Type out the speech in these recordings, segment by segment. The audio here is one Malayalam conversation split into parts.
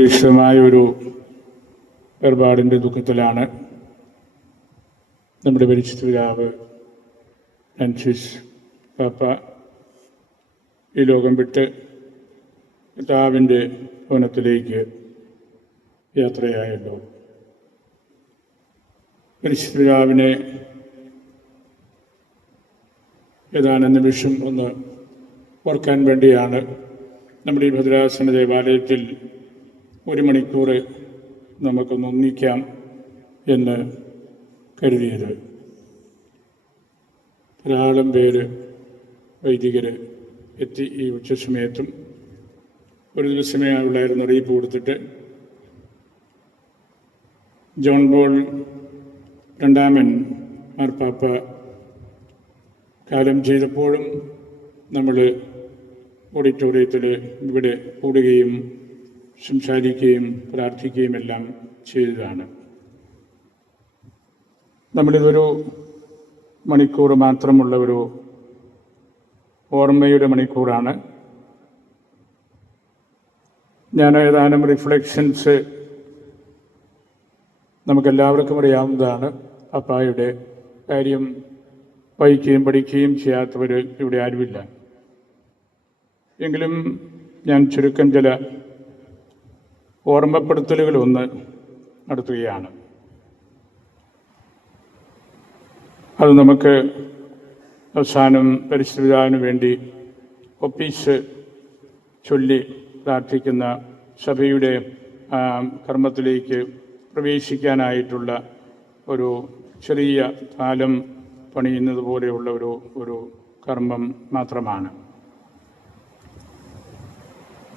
വിശദമായ ഒരു വേർപാടിൻ്റെ ദുഃഖത്തിലാണ് നമ്മുടെ പരിശുദ്ധ പിതാവ് ഫ്രാൻസിസ് പാപ്പ ഈ ലോകം വിട്ട് പിതാവിൻ്റെ ഭവനത്തിലേക്ക് യാത്രയായല്ലോ. പരിശുദ്ധ പിതാവിനെ ഏതാനും നിമിഷം ഒന്ന് ഓർക്കാൻ വേണ്ടിയാണ് നമ്മുടെ ഈ ഭദ്രാസന ദേവാലയത്തിൽ 1 മണിക്കൂർ നമുക്കൊന്ന് ഒന്നിക്കാം എന്ന് കരുതിയത്. ധാരാളം പേര് വൈദികർ എത്തി. ഈ ഉച്ചസമയത്തും ഒരു ദിവസമേ ഉള്ളായിരുന്നു അറിയിപ്പ് കൊടുത്തിട്ട് ജോൺ പോൾ രണ്ടാമൻ മാർപ്പാപ്പ കാലം ചെയ്തപ്പോഴും നമ്മൾ ഓഡിറ്റോറിയത്തിൽ ഇവിടെ കൂടുകയും സംസാരിക്കുകയും പ്രാർത്ഥിക്കുകയും എല്ലാം ചെയ്തതാണ്. നമ്മളിതൊരു മണിക്കൂർ മാത്രമുള്ള ഒരു ഓർമ്മയുടെ മണിക്കൂറാണ്. ഞാൻ ഏതാനും റിഫ്ലക്ഷൻസ് നമുക്കെല്ലാവർക്കും അറിയാവുന്നതാണ്. അപ്പായുടെ കാര്യം വായിക്കുകയും പഠിക്കുകയും ചെയ്യാത്തവർ ഇവിടെ ആരുമില്ല. എങ്കിലും ഞാൻ ചുരുക്കം ചില ഓർമ്മപ്പെടുത്തലുകളൊന്ന് നടത്തുകയാണ്. അത് നമുക്ക് അവസാനം പരിശുദ്ധ പിതാവിന് വേണ്ടി ഒപ്പീസ് ചൊല്ലി പ്രാർത്ഥിക്കുന്ന സഭയുടെ കർമ്മത്തിലേക്ക് പ്രവേശിക്കാനായിട്ടുള്ള ഒരു ചെറിയ കാലം പണിയുന്നത് പോലെയുള്ള ഒരു കർമ്മം മാത്രമാണ്.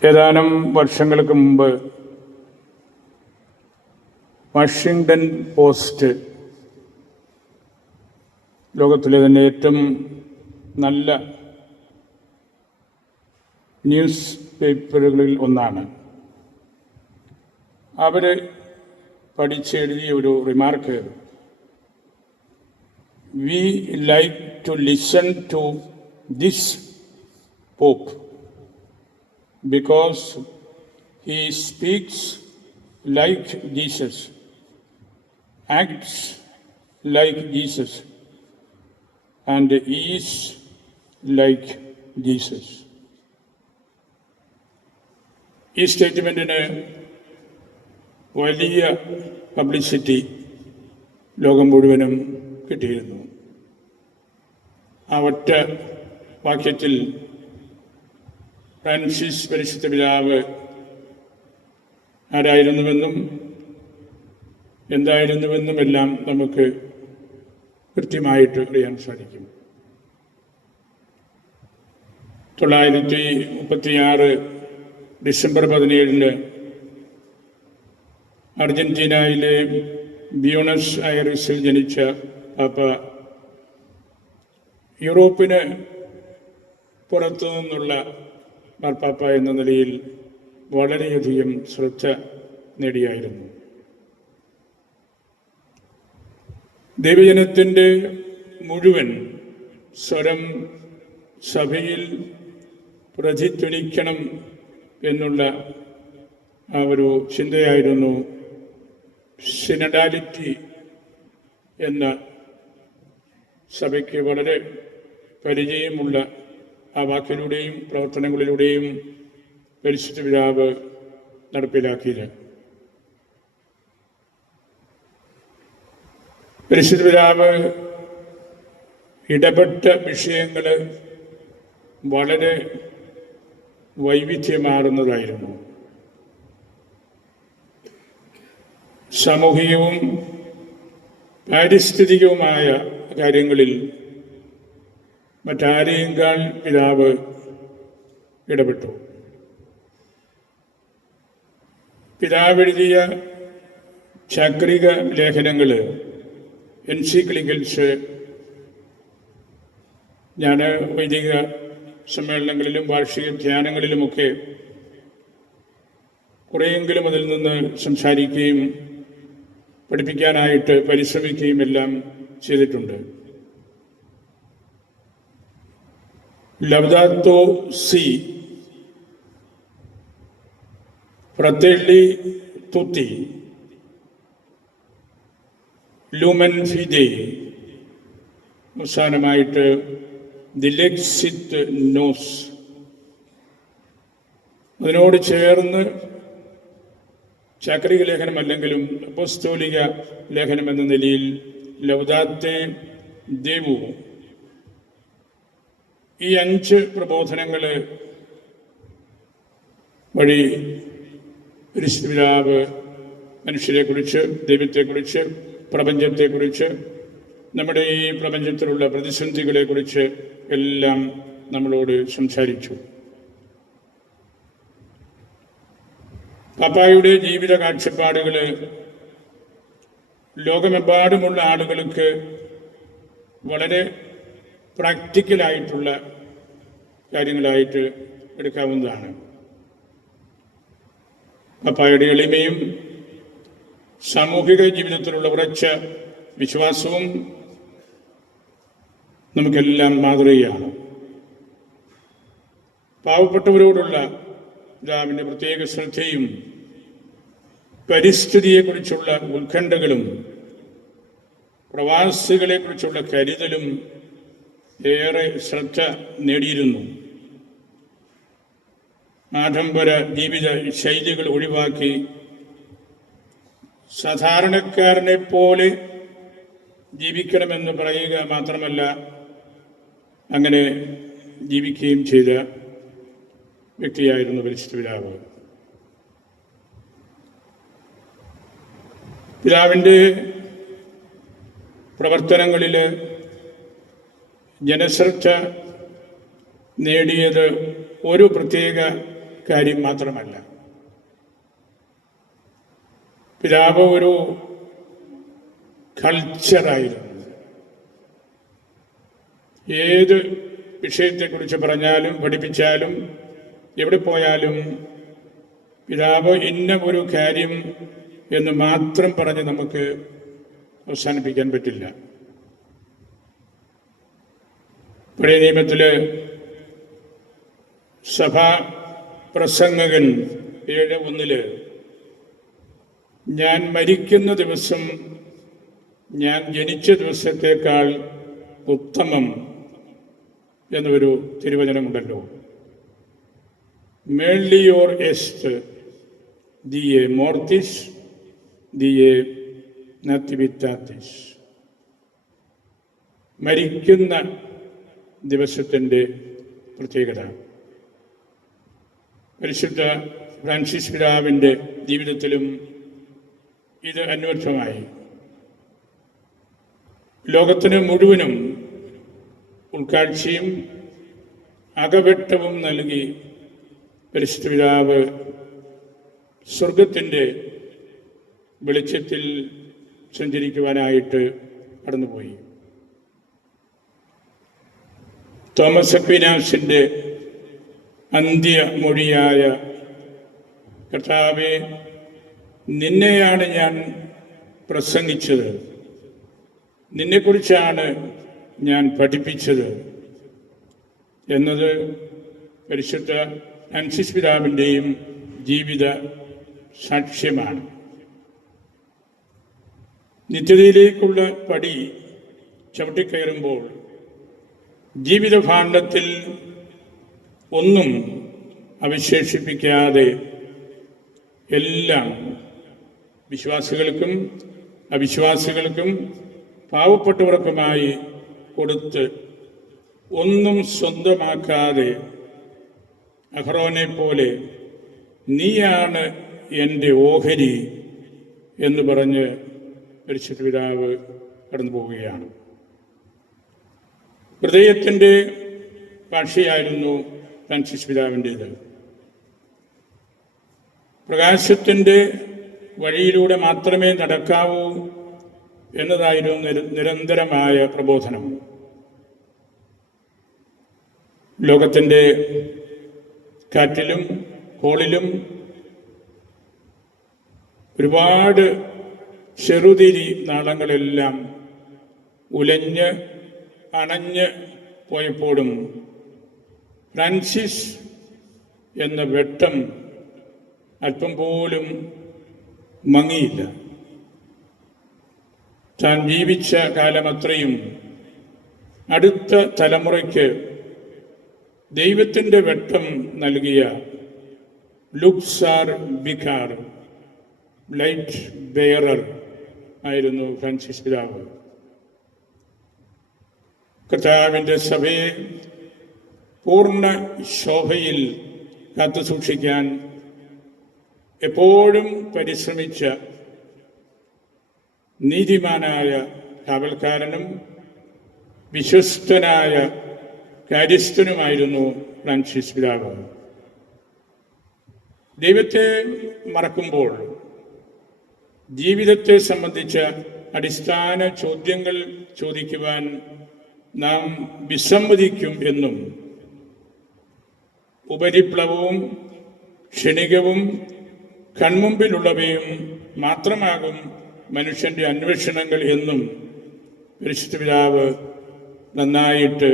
ഏതാനും വർഷങ്ങൾക്ക് മുമ്പ് വാഷിങ്ടൺ പോസ്റ്റ്, ലോകത്തിലെ തന്നെ ഏറ്റവും നല്ല ന്യൂസ് പേപ്പറുകളിൽ ഒന്നാണ്, അവർ പഠിച്ചെഴുതിയ ഒരു remark, "We like to listen to this Pope because he speaks like Jesus, acts like Jesus, and is like Jesus." ഈ സ്റ്റേറ്റ്മെൻറ്റിന് വലിയ പബ്ലിസിറ്റി ലോകം മുഴുവനും കിട്ടിയിരുന്നു. ആ ഒറ്റ വാക്യത്തിൽ ഫ്രാൻസിസ് പരിശുദ്ധ പിതാവ് ആരായിരുന്നുവെന്നും എന്തായിരുന്നുവെന്നുമെല്ലാം നമുക്ക് കൃത്യമായിട്ട് അറിയാൻ സാധിക്കും. 1936 ഡിസംബർ 17 അർജന്റീനയിലെ ബ്യൂണസ് ഐറിസിൽ ജനിച്ച പാപ്പ യൂറോപ്പിന് പുറത്തു നിന്നുള്ള മാർപ്പാപ്പ എന്ന നിലയിൽ വളരെയധികം ശ്രദ്ധ നേടിയായിരുന്നു. ദൈവജനത്തിൻ്റെ മുഴുവൻ സ്വരം സഭയിൽ പ്രതിധ്വനിക്കണം എന്നുള്ള ആ ഒരു ചിന്തയായിരുന്നു സിനഡാലിറ്റി എന്ന സഭയ്ക്ക് വളരെ പരിചയമുള്ള ആ വാക്കിലൂടെയും പ്രവർത്തനങ്ങളിലൂടെയും പരിശുദ്ധ പിതാവ് നടപ്പിലാക്കിയത്. പരിശുദ്ധ പിതാവ് ഇടപെട്ട വിഷയങ്ങൾ വളരെ വൈവിധ്യമാർന്നതായിരുന്നു. സാമൂഹികവും പാരിസ്ഥിതികവുമായ കാര്യങ്ങളിൽ മറ്റാരെയേക്കാൾ പിതാവ് ഇടപെട്ടു. പിതാവ് എഴുതിയ ചാക്രിക ലേഖനങ്ങൾ, എൻസിക്ലിക്കൽസ്, ഞാൻ വൈദിക സമ്മേളനങ്ങളിലും വാർഷിക ധ്യാനങ്ങളിലുമൊക്കെ കുറേയെങ്കിലും അതിൽ നിന്ന് സംസാരിക്കുകയും പഠിപ്പിക്കാനായിട്ട് പരിശ്രമിക്കുകയും എല്ലാം ചെയ്തിട്ടുണ്ട്. ലൗദാത്തോ സി ഫ്രatelli tutti, lumen fidei, അവസാനമായിട്ട് ദിലെക്സിറ്റ് നോസ്. അതിനോട് ചേർന്ന് ചാക്രിക ലേഖനം അല്ലെങ്കിലും അപ്പോസ്തോലിക ലേഖനം എന്ന നിലയിൽ ലൗദാത്തെ ദേവു, ഈ 5 പ്രബോധനങ്ങൾ വഴി പരിശുദ്ധപിതാവ് മനുഷ്യരെക്കുറിച്ച്, ദൈവത്തെക്കുറിച്ച്, പ്രപഞ്ചത്തെക്കുറിച്ച്, നമ്മുടെ ഈ പ്രപഞ്ചത്തിലുള്ള പ്രതിസന്ധികളെക്കുറിച്ച് എല്ലാം നമ്മളോട് സംസാരിച്ചു. പാപ്പായുടെ ജീവിത കാഴ്ചപ്പാടുകൾ ലോകമെമ്പാടുമുള്ള ആളുകൾക്ക് വളരെ പ്രാക്ടിക്കലായിട്ടുള്ള കാര്യങ്ങളായിട്ട് എടുക്കാവുന്നതാണ്. പാപ്പായുടെ എളിമയും സാമൂഹിക ജീവിതത്തിലുള്ള ഉറച്ച വിശ്വാസവും നമുക്കെല്ലാം മാതൃകയാണ്. പാവപ്പെട്ടവരോടുള്ള പിതാവിൻ്റെ പ്രത്യേക ശ്രദ്ധയും പരിസ്ഥിതിയെക്കുറിച്ചുള്ള ഉത്കണ്ഠകളും പ്രവാസികളെക്കുറിച്ചുള്ള കരുതലും ഏറെ ശ്രദ്ധ നേടിയിരുന്നു. ആഡംബര ജീവിത ശൈലികൾ ഒഴിവാക്കി സാധാരണക്കാരനെ പോലെ ജീവിക്കണമെന്ന് പറയുക മാത്രമല്ല, അങ്ങനെ ജീവിക്കുകയും ചെയ്ത വ്യക്തിയായിരുന്നു പരിശുദ്ധ പിതാവ്. പിതാവിൻ്റെ പ്രവർത്തനങ്ങളിൽ ജനശ്രദ്ധ നേടിയത് ഒരു പ്രത്യേക കാര്യം മാത്രമല്ല. പിതാവ് ഒരു കൾച്ചറായിരുന്നു. ഏത് വിഷയത്തെക്കുറിച്ച് പറഞ്ഞാലും പഠിപ്പിച്ചാലും എവിടെ പോയാലും പിതാവ് ഇന്ന ഒരു കാര്യം എന്ന് മാത്രം പറഞ്ഞ് നമുക്ക് അവസാനിപ്പിക്കാൻ പറ്റില്ല. പഴയ നിയമത്തില് സഭാ പ്രസംഗകൻ 7:1 ഞാൻ മരിക്കുന്ന ദിവസം ഞാൻ ജനിച്ച ദിവസത്തേക്കാൾ ഉത്തമം എന്നൊരു തിരുവചനമുണ്ടല്ലോ. മേളിയോർ എസ്റ്റ് ദിയെ മോർത്തിസ് ദിയെ നാത്തിവിറ്റാത്തിസ്. മരിക്കുന്ന ദിവസത്തിൻ്റെ പ്രത്യേകത പരിശുദ്ധ ഫ്രാൻസിസ് പിതാവിൻ്റെ ജീവിതത്തിലും ഇത് അന്വർത്ഥമായി. ലോകത്തിന് മുഴുവനും ഉൾക്കാഴ്ചയും അകവെട്ടവും നൽകി പരിശുദ്ധ പിതാവ് സ്വർഗത്തിൻ്റെ വെളിച്ചത്തിൽ സഞ്ചരിക്കുവാനായിട്ട് കടന്നുപോയി. തോമസ് അക്വീനാസിൻ്റെ അന്ത്യമൊഴിയായ കർത്താവേ, നിന്നെയാണ് ഞാൻ പ്രസംഗിച്ചത്, നിന്നെക്കുറിച്ചാണ് ഞാൻ പഠിപ്പിച്ചത് എന്നത് പരിശുദ്ധ ഫ്രാൻസിസ് പിതാവിൻ്റെയും ജീവിത സാക്ഷ്യമാണ്. നിത്യതയിലേക്കുള്ള പടി ചവിട്ടിക്കയറുമ്പോൾ ജീവിതഭാണ്ഡത്തിൽ ഒന്നും അവശേഷിപ്പിക്കാതെ എല്ലാം വിശ്വാസികൾക്കും അവിശ്വാസികൾക്കും പാവപ്പെട്ടവർക്കുമായി കൊടുത്ത് ഒന്നും സ്വന്തമാക്കാതെ അഹ്റോനെ പോലെ നീയാണ് എൻ്റെ ഓഹരി എന്ന് പറഞ്ഞ് പരിശുദ്ധ പിതാവ് കടന്നു പോവുകയാണ്. ഹൃദയത്തിൻ്റെ ഭാഷയായിരുന്നു ഫ്രാൻസിസ് പിതാവിൻ്റേത്. പ്രകാശത്തിൻ്റെ വഴിയിലൂടെ മാത്രമേ നടക്കാവൂ എന്നതായിരുന്നു നിരന്തരമായ പ്രബോധനം. ലോകത്തിൻ്റെ കാറ്റിലും കോളിലും ഒരുപാട് ചെറുതിരി നാളങ്ങളെല്ലാം ഉലഞ്ഞ് അണഞ്ഞ് പോയപ്പോഴും ഫ്രാൻസിസ് എന്ന വെട്ടം അല്പം പോലും മങ്ങിയില്ല. താൻ ജീവിച്ച കാലമത്രയും അടുത്ത തലമുറയ്ക്ക് ദൈവത്തിൻ്റെ വെട്ടം നൽകിയ ലുക്സാർ ബിക്കാർ, ലൈറ്റ് ബെയറർ ആയിരുന്നു ഫ്രാൻസിസ് പിതാവ്. കർത്താവിൻ്റെ സഭയെ പൂർണ്ണ ശോഭയിൽ കാത്തുസൂക്ഷിക്കാൻ എപ്പോഴും പരിശ്രമിച്ച നീതിമാനായ കാവൽക്കാരനും വിശ്വസ്തനായ കാര്യസ്ഥനുമായിരുന്നു ഫ്രാൻസിസ് പിതാവ്. ദൈവത്തെ മറക്കുമ്പോൾ ജീവിതത്തെ സംബന്ധിച്ച അടിസ്ഥാന ചോദ്യങ്ങൾ ചോദിക്കുവാൻ നാം വിസമ്മതിക്കും എന്നും ഉപരിപ്ലവവും ക്ഷണികവും കൺമുമ്പിലുള്ളവയും മാത്രമാകും മനുഷ്യൻ്റെ അന്വേഷണങ്ങൾ എന്നും പരിശുദ്ധ പിതാവ് നന്നായിട്ട്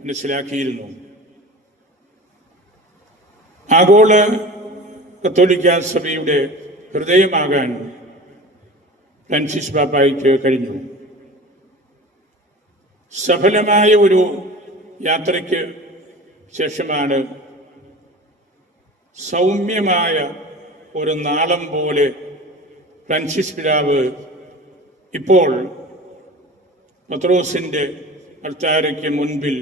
മനസ്സിലാക്കിയിരുന്നു. ആഗോള കത്തോലിക്ക സഭയുടെ ഹൃദയമാകാൻ ഫ്രാൻസിസ് പാപ്പായ്ക്ക് കഴിഞ്ഞു. സഫലമായ ഒരു യാത്രയ്ക്ക് ശേഷമാണ് സൗമ്യമായ ഒരു നാളം പോലെ ഫ്രാൻസിസ് പിതാവ് ഇപ്പോൾ പത്രോസിൻ്റെ അൾത്താരയ്ക്ക് മുൻപിൽ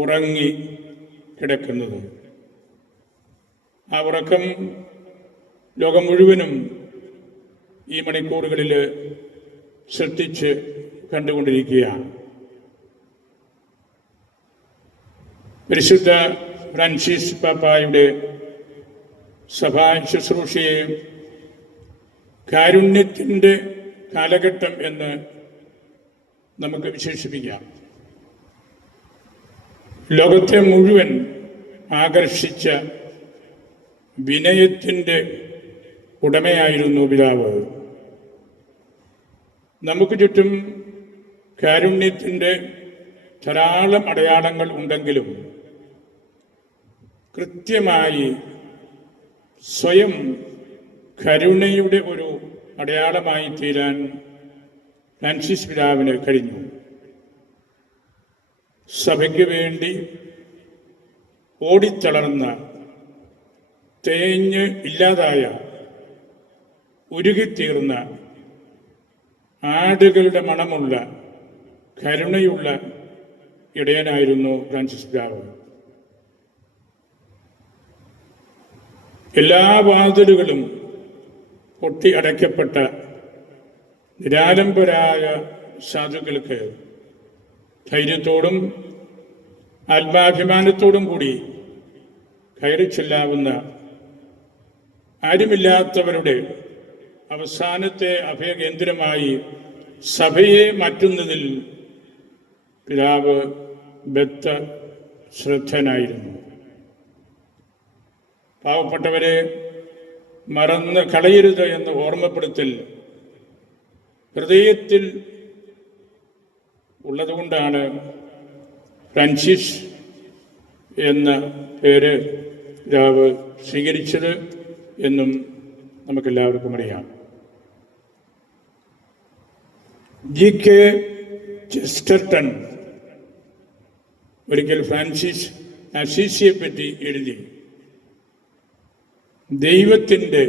ഉറങ്ങി കിടക്കുന്നത്. ആ ഉറക്കം ലോകം മുഴുവനും ഈ മണിക്കൂറുകളിൽ ശ്രദ്ധിച്ച് കണ്ടുകൊണ്ടിരിക്കുകയാണ്. പരിശുദ്ധ ഫ്രാൻസിസ് പാപ്പായുടെ സഭാ ശുശ്രൂഷയെ കാരുണ്യത്തിൻ്റെ കാലഘട്ടം എന്ന് നമുക്ക് വിശേഷിപ്പിക്കാം. ലോകത്തെ മുഴുവൻ ആകർഷിച്ച വിനയത്തിൻ്റെ ഉടമയായിരുന്നു പിതാവ്. നമുക്ക് ചുറ്റും കാരുണ്യത്തിൻ്റെ ധാരാളം അടയാളങ്ങൾ ഉണ്ടെങ്കിലും കൃത്യമായി സ്വയം കരുണയുടെ ഒരു അടയാളമായി തീരാൻ ഫ്രാൻസിസ് പിതാവിന് കഴിഞ്ഞു. സഭയ്ക്ക് വേണ്ടി ഓടിത്തളർന്ന, തേഞ്ഞ് ഇല്ലാതായ, ഉരുകിത്തീർന്ന ആടുകളുടെ മണമുള്ള കരുണയുള്ള ഇടയനായിരുന്നു ഫ്രാൻസിസ് പിതാവ്. എല്ലാ വാതിലുകളും പൊട്ടി അടയ്ക്കപ്പെട്ട നിരാലംബരായ സാധുക്കൾക്ക് ധൈര്യത്തോടും ആത്മാഭിമാനത്തോടും കൂടി കയറി ചെല്ലാവുന്ന, ആരുമില്ലാത്തവരുടെ അവസാനത്തെ അഭയകേന്ദ്രമായി സഭയെ മാറ്റുന്നതിൽ പിതാവ് ബദ്ധ ശ്രദ്ധനായിരുന്നു. പാവപ്പെട്ടവരെ മറന്ന് കളയരുത് എന്ന ഓർമ്മപ്പെടുത്തൽ ഹൃദയത്തിൽ ഉള്ളതുകൊണ്ടാണ് ഫ്രാൻസിസ് എന്ന പേര് പിതാവ് സ്വീകരിച്ചത് എന്നും നമുക്കെല്ലാവർക്കും അറിയാം. ജി.കെ. ചെസ്റ്റർട്ടൺ ഒരിക്കൽ ഫ്രാൻസിസ് അസീസിയെ പറ്റി എഴുതി, ദൈവത്തിൻ്റെ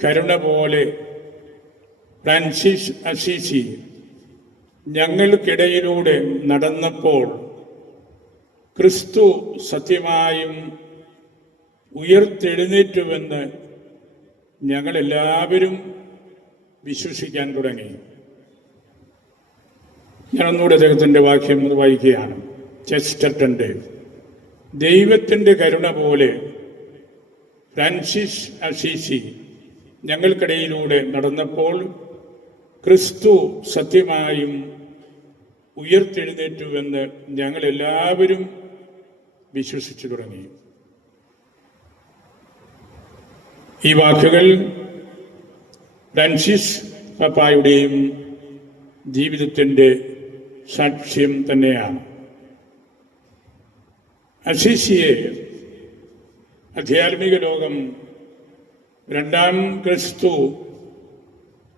കരുണ പോലെ ഫ്രാൻസിസ് അസീസി ഞങ്ങൾക്കിടയിലൂടെ നടന്നപ്പോൾ ക്രിസ്തു സത്യമായും ഉയർത്തെഴുന്നേറ്റുവെന്ന് ഞങ്ങളെല്ലാവരും വിശ്വസിക്കാൻ തുടങ്ങി. ഞാനൊന്നുകൂടെ അദ്ദേഹത്തിൻ്റെ വാക്യം വായിക്കുകയാണ്. ചെസ്റ്റർട്ടൻ്റെ ദൈവത്തിൻ്റെ കരുണ പോലെ ഫ്രാൻസിസ് അസീസി ഞങ്ങൾക്കിടയിലൂടെ നടന്നപ്പോൾ ക്രിസ്തു സത്യമായും ഉയർത്തെഴുന്നേറ്റുവെന്ന് ഞങ്ങളെല്ലാവരും വിശ്വസിച്ചു തുടങ്ങി. ഈ വാക്കുകൾ ഫ്രാൻസിസ് പാപ്പായുടെയും ജീവിതത്തിൻ്റെ സാക്ഷ്യം തന്നെയാണ്. അസീസിയെ ആധ്യാത്മിക ലോകം രണ്ടാം ക്രിസ്തു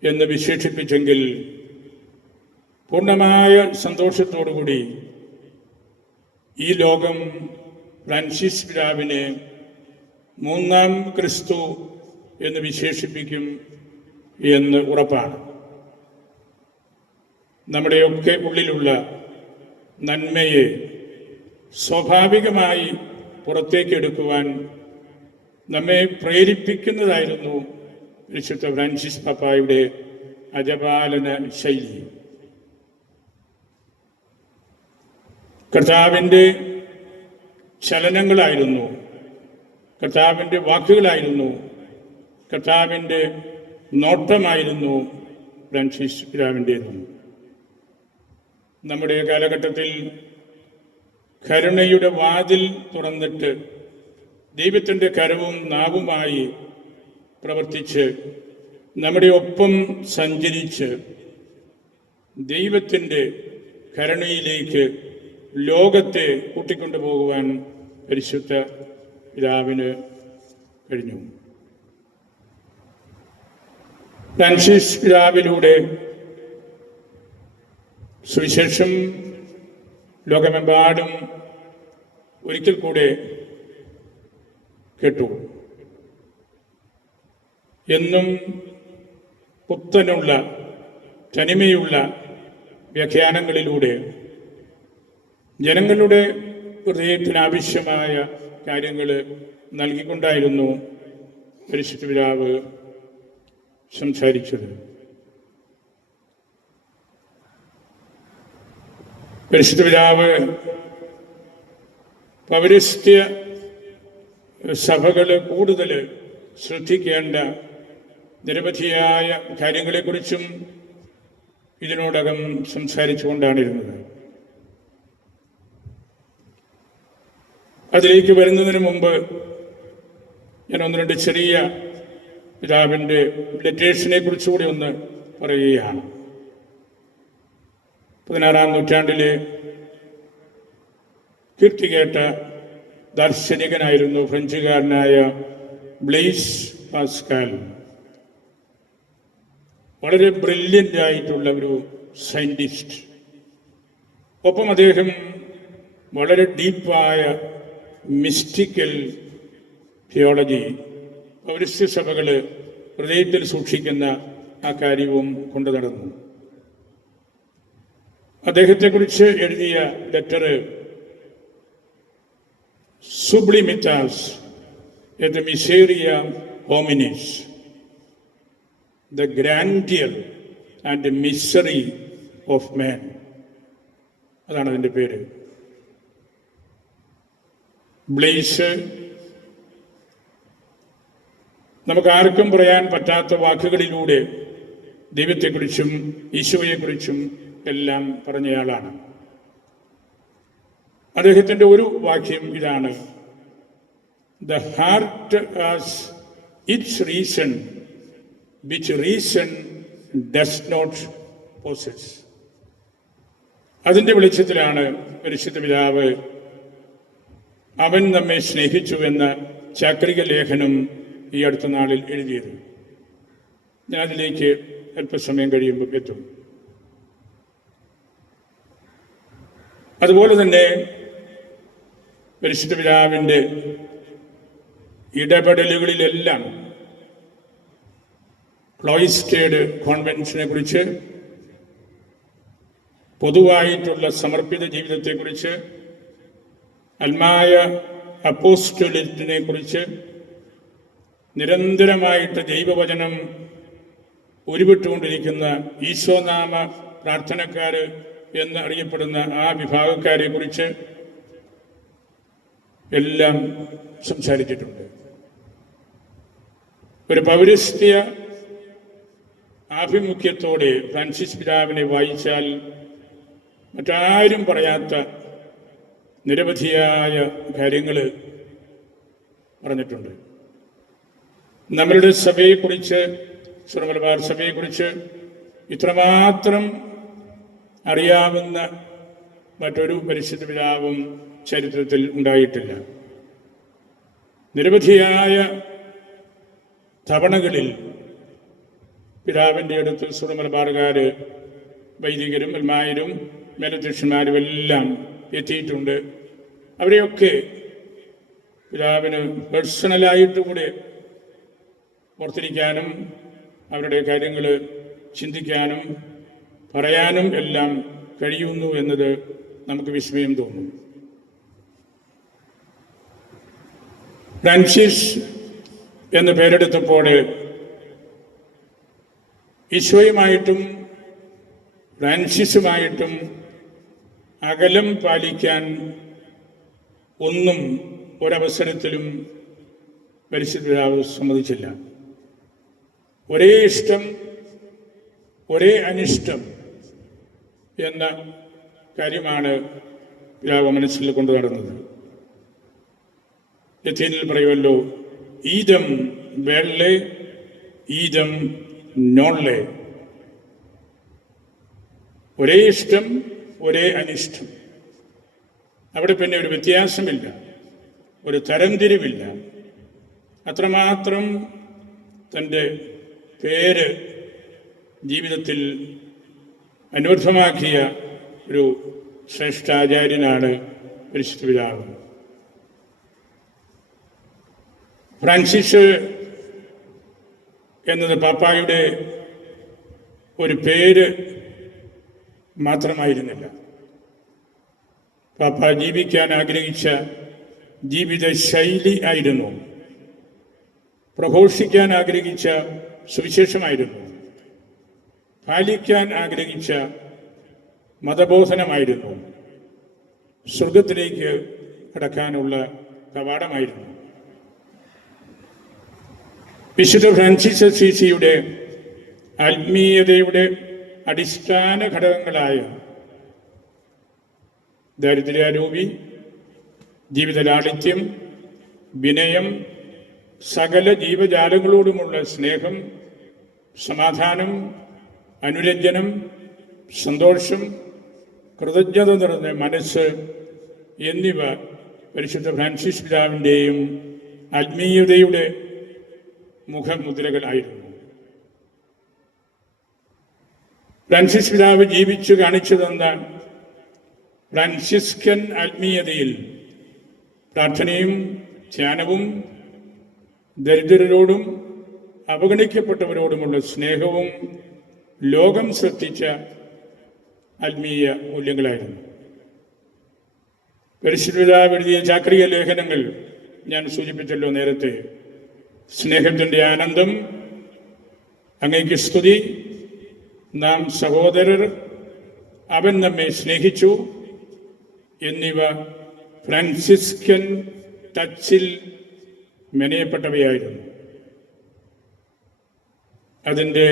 എന്ന് വിശേഷിപ്പിച്ചെങ്കിൽ പൂർണ്ണമായ സന്തോഷത്തോടുകൂടി ഈ ലോകം ഫ്രാൻസിസ് പിതാവിനെ മൂന്നാം ക്രിസ്തു എന്ന് വിശേഷിപ്പിക്കും എന്ന് ഉറപ്പാണ്. നമ്മുടെയൊക്കെ ഉള്ളിലുള്ള നന്മയെ സ്വാഭാവികമായി പുറത്തേക്കെടുക്കുവാൻ നമ്മെ പ്രേരിപ്പിക്കുന്നതായിരുന്നു വിശുദ്ധ ഫ്രാൻസിസ് പാപ്പായുടെ അജപാലന ശൈലി. കർത്താവിൻ്റെ ചലനങ്ങളായിരുന്നു, കർത്താവിൻ്റെ വാക്കുകളായിരുന്നു, കർത്താവിൻ്റെ നോട്ടമായിരുന്നു ഫ്രാൻസിസ് പിതാവിൻ്റേതും. നമ്മുടെ കാലഘട്ടത്തിൽ കരുണയുടെ വാതിൽ തുറന്നിട്ട് ദൈവത്തിൻ്റെ കരവും നാവുമായി പ്രവർത്തിച്ച് നമ്മുടെ ഒപ്പം സഞ്ചരിച്ച് ദൈവത്തിൻ്റെ കരുണയിലേക്ക് ലോകത്തെ കൂട്ടിക്കൊണ്ടുപോകുവാൻ പരിശുദ്ധ പിതാവിന് കഴിഞ്ഞു. ഫ്രാൻസിസ് പിതാവിലൂടെ സുവിശേഷം ലോകമെമ്പാടും ഒരിക്കൽ കൂടെ കേട്ടു. എന്നും പുത്തനുള്ള തനിമയുള്ള വ്യാഖ്യാനങ്ങളിലൂടെ ജനങ്ങളുടെ ഹൃദയത്തിന് ആവശ്യമായ കാര്യങ്ങൾ നൽകിക്കൊണ്ടായിരുന്നു പരിശുദ്ധ പിതാവ് സംസാരിച്ചത്. പരിശുദ്ധ പിതാവ് പൗരസ്ത്യ സഭകൾ കൂടുതൽ ശ്രദ്ധിക്കേണ്ട നിരവധിയായ കാര്യങ്ങളെക്കുറിച്ചും ഇതിനോടകം സംസാരിച്ചുകൊണ്ടാണിരുന്നത്. അതിലേക്ക് വരുന്നതിന് മുമ്പ് ഞാൻ ഒന്ന് രണ്ട് ചെറിയ പിതാവിൻ്റെ ലെറ്റേഴ്സിനെ കുറിച്ചുകൂടി ഒന്ന് പറയുകയാണ്. 16-ാം നൂറ്റാണ്ടിലെ കീർത്തികേട്ട ദാർശനികനായിരുന്നു ഫ്രഞ്ചുകാരനായ ബ്ലെയ്സ് പാസ്കാൽ. വളരെ ബ്രില്യൻ്റ് ആയിട്ടുള്ള ഒരു സയൻറ്റിസ്റ്റ്. ഒപ്പം അദ്ദേഹം വളരെ ഡീപ്പായ മിസ്റ്റിക്കൽ തിയോളജി, പൗരസ്ത്യ സഭകൾ ഹൃദയത്തിൽ സൂക്ഷിക്കുന്ന ആ കാര്യവും കൊണ്ടു നടന്നു. അദ്ദേഹത്തെക്കുറിച്ച് എഴുതിയ letter സുബ്ലിമിറ്റാസ് et miseria hominis, the grandeur and the misery of man. അതാണ് അതിൻ്റെ പേര്. ബ്ലെയ്സ് നമുക്ക് ആർക്കും പറയാൻ പറ്റാത്ത വാക്കുകളിലൂടെ ദൈവത്തെക്കുറിച്ചും ഈശോയെക്കുറിച്ചും എല്ലാം പറഞ്ഞയാളാണ്. അദ്ദേഹത്തിൻ്റെ ഒരു വാക്യം ഇതാണ്: The heart has its reason which reason does not possess. അതിൻ്റെ വെളിച്ചത്തിലാണ് പരിശുദ്ധ പിതാവ് അവൻ നമ്മെ സ്നേഹിച്ചു എന്ന ചാക്രിക ലേഖനം ഈ അടുത്ത നാളിൽ എഴുതിയത്. ഞാൻ അതിലേക്ക് അല്പസമയം കഴിയുമ്പോൾ എത്തും. അതുപോലെ തന്നെ പരിശുദ്ധ പിതാവിൻ്റെ ഇടപെടലുകളിലെല്ലാം ക്ലോയിസ്റ്റേഡ് കോൺവെൻഷനെ കുറിച്ച്, പൊതുവായിട്ടുള്ള സമർപ്പിത ജീവിതത്തെക്കുറിച്ച്, അൽമായ അപ്പോസ്റ്റലേറ്റിനെ കുറിച്ച്, നിരന്തരമായിട്ട് ദൈവവചനം ഉരുവിട്ടുകൊണ്ടിരിക്കുന്ന ഈശോനാമ പ്രാർത്ഥനക്കാർ എന്ന് അറിയപ്പെടുന്ന ആ വിഭാഗക്കാരെ കുറിച്ച് എല്ലാം സംസാരിച്ചിട്ടുണ്ട്. ഒരു പൗരസ്ത്യ ആഭിമുഖ്യത്തോടെ ഫ്രാൻസിസ് പിതാവിനെ വായിച്ചാൽ മറ്റാരും പറയാത്ത നിരവധിയായ കാര്യങ്ങൾ പറഞ്ഞിട്ടുണ്ട്. നമ്മളുടെ സഭയെക്കുറിച്ച്, സുറമലബാർ സഭയെക്കുറിച്ച് ഇത്രമാത്രം അറിയാവുന്ന മറ്റൊരു പരിശുദ്ധ പിതാവും ചരിത്രത്തിൽ ഉണ്ടായിട്ടില്ല. നിരവധിയായ തവണകളിൽ പിതാവിൻ്റെ അടുത്ത് സുറമലബാറുകാർ, വൈദികരും അൽമായരും മേലധ്യക്ഷന്മാരും എല്ലാം എത്തിയിട്ടുണ്ട്. അവരെയൊക്കെ പിതാവിന് പേഴ്സണലായിട്ട് കൂടെ ഓർത്തിരിക്കാനും അവരുടെ കാര്യങ്ങൾ ചിന്തിക്കാനും പറയാനും എല്ലാം കഴിയുന്നു എന്നത് നമുക്ക് വിസ്മയം തോന്നും. ഫ്രാൻസിസ് എന്ന് പേരെടുത്തപ്പോൾ ഈശോയുമായിട്ടും ഫ്രാൻസിസുമായിട്ടും അകലം പാലിക്കാൻ ഒന്നും ഒരവസരത്തിലും പരിശുദ്ധ പിതാവ് സമ്മതിച്ചില്ല. ഒരേ ഇഷ്ടം, ഒരേ അനിഷ്ടം എന്ന കാര്യമാണ് പിതാവ് മനസ്സിൽ കൊണ്ടു നടന്നത്. ലത്തീനിൽ പറയുമല്ലോ, ഈദം വേൾലെ ഈദം നോൺലെ. ഒരേ ഇഷ്ടം, ഒരേ അനിഷ്ടം. അവിടെ പിന്നെ ഒരു വ്യത്യാസമില്ല, ഒരു തരംതിരിവില്ല. അത്രമാത്രം തൻ്റെ പേര് ജീവിതത്തിൽ അന്വർത്ഥമാക്കിയ ഒരു ശ്രേഷ്ഠാചാര്യനാണ് പരിശുദ്ധ പിതാവ്. ഫ്രാൻസിസ് എന്നത് പാപ്പായുടെ ഒരു പേര് മാത്രമായിരുന്നില്ല. പാപ്പ ജീവിക്കാൻ ആഗ്രഹിച്ച ജീവിത ശൈലി ആയിരുന്നു, പ്രഘോഷിക്കാൻ ആഗ്രഹിച്ച സുവിശേഷമായിരുന്നു, പാലിക്കാൻ ആഗ്രഹിച്ച മതബോധനമായിരുന്നു, സ്വർഗത്തിലേക്ക് കടക്കാനുള്ള കവാടമായിരുന്നു. വിശുദ്ധ ഫ്രാൻസിസ് അസീസിയുടെ ആത്മീയതയുടെ അടിസ്ഥാന ഘടകങ്ങളായ ദാരിദ്ര്യാരൂപി, ജീവിത ലാളിത്യം, വിനയം, സകല ജീവജാലങ്ങളോടുമുള്ള സ്നേഹം, സമാധാനം, അനുരഞ്ജനം, സന്തോഷം, കൃതജ്ഞത നിറഞ്ഞ മനസ്സ് എന്നിവ പരിശുദ്ധ ഫ്രാൻസിസ് പിതാവിൻ്റെയും ആത്മീയതയുടെ മുഖമുദ്രകളായിരുന്നു. ഫ്രാൻസിസ് പിതാവ് ജീവിച്ചു കാണിച്ചു തന്ന ഫ്രാൻസിസ്കൻ ആത്മീയതയിൽ പ്രാർത്ഥനയും ധ്യാനവും ദരിദ്രരോടും അവഗണിക്കപ്പെട്ടവരോടുമുള്ള സ്നേഹവും ലോകം സൃഷ്ടിച്ച ആത്മീയ മൂല്യങ്ങളായിരുന്നു. പരിശുദ്ധ പിതാവ് എഴുതിയ ചാക്രിക ലേഖനങ്ങൾ ഞാൻ സൂചിപ്പിച്ചല്ലോ നേരത്തെ. സ്നേഹത്തിൻ്റെ ആനന്ദം, അങ്ങേക്ക് സ്തുതി, നാം സഹോദരർ, അവൻ നമ്മെ സ്നേഹിച്ചു എന്നിവ ഫ്രാൻസിസ്കൻ ടച്ചിൽ മെനയപ്പെട്ടവയായിരുന്നു. അതിൻ്റെ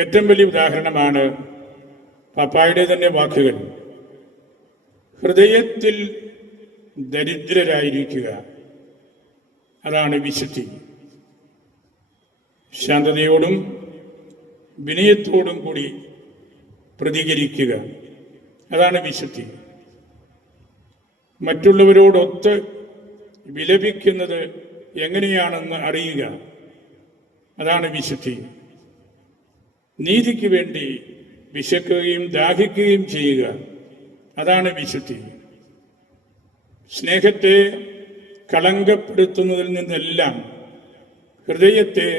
ഏറ്റവും വലിയ ഉദാഹരണമാണ് പാപ്പായുടെ തന്നെ വാക്കുകൾ. ഹൃദയത്തിൽ ദരിദ്രരായിരിക്കുക, അതാണ് വിശുദ്ധി. ശാന്തതയോടും വിനയത്തോടും കൂടി പ്രതികരിക്കുക, അതാണ് വിശുദ്ധി. മറ്റുള്ളവരോടൊത്ത് വിലപിക്കുന്നത് എങ്ങനെയാണെന്ന് അറിയുക, അതാണ് വിശുദ്ധി. നീതിക്ക് വേണ്ടി വിശക്കുകയും ദാഹിക്കുകയും ചെയ്യുക, അതാണ് വിശുദ്ധി. സ്നേഹത്തെ കളങ്കപ്പെടുത്തുന്നതിൽ നിന്നെല്ലാം ഹൃദയത്തെ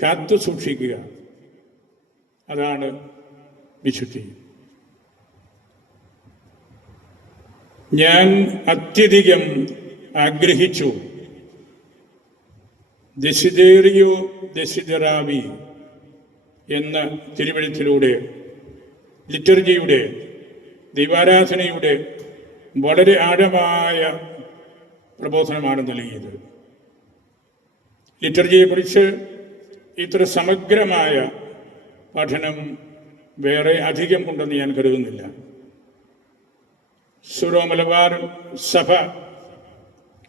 കാത്തു സൂക്ഷിക്കുക, അതാണ് വിശുദ്ധി. ഞാൻ അത്യധികം ആഗ്രഹിച്ചു, ദെസിദേറിയോ ദെസിദറാവി എന്ന തിരുവെഴുത്തിലൂടെ ലിറ്റർജിയുടെ, ദൈവാരാധനയുടെ വളരെ ആഴമായ പ്രബോധനമാണ് നൽകിയത്. ലിറ്റർജിയെക്കുറിച്ച് ഇത്ര സമഗ്രമായ പഠനം വേറെ അധികം ഉണ്ടെന്ന് ഞാൻ കരുതുന്നില്ല. സീറോ മലബാർ സഭ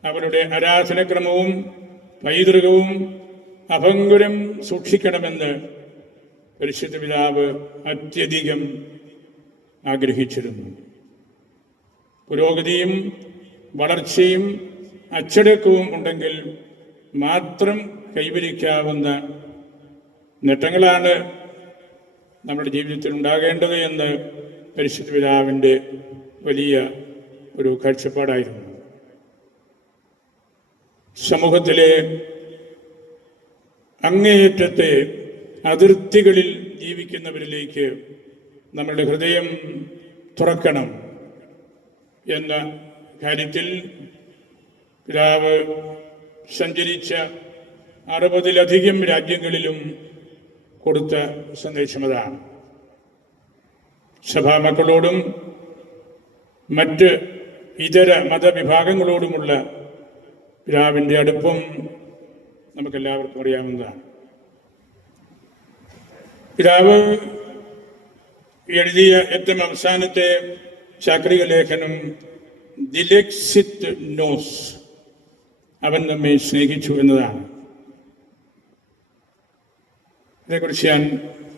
അവരുടെ ആരാധനക്രമവും പൈതൃകവും അഭംഗുരം സൂക്ഷിക്കണമെന്ന് പരിശുദ്ധ പിതാവ് അത്യധികം ആഗ്രഹിച്ചിരുന്നു. പുരോഗതിയും വളർച്ചയും അച്ചടക്കവും ഉണ്ടെങ്കിൽ മാത്രം കൈവരിക്കാവുന്ന നേട്ടങ്ങളാണ് നമ്മുടെ ജീവിതത്തിൽ ഉണ്ടാകേണ്ടത് എന്ന് പരിശുദ്ധ പിതാവിൻ്റെ വലിയ ഒരു കാഴ്ചപ്പാടായിരുന്നു. സമൂഹത്തിലെ അങ്ങേയറ്റത്തെ അതിർത്തികളിൽ ജീവിക്കുന്നവരിലേക്ക് നമ്മളുടെ ഹൃദയം തുറക്കണം എന്ന കാര്യത്തിൽ പിതാവ് സഞ്ചരിച്ച 60-ലധികം രാജ്യങ്ങളിലും കൊടുത്ത സന്ദേശമതാണ്. സഭാമക്കളോടും മറ്റ് ഇതര മതവിഭാഗങ്ങളോടുമുള്ള പിതാവിൻ്റെ അടുപ്പം നമുക്കെല്ലാവർക്കും അറിയാവുന്നതാണ്. പിതാവ് എഴുതിയ ഏറ്റവും അവസാനത്തെ ചാക്രിക ലേഖനം ദിലെക്സിത് നോസ്, അവൻ നമ്മെ സ്നേഹിച്ചു എന്നതാണ്. അതേക്കുറിച്ച് ഞാൻ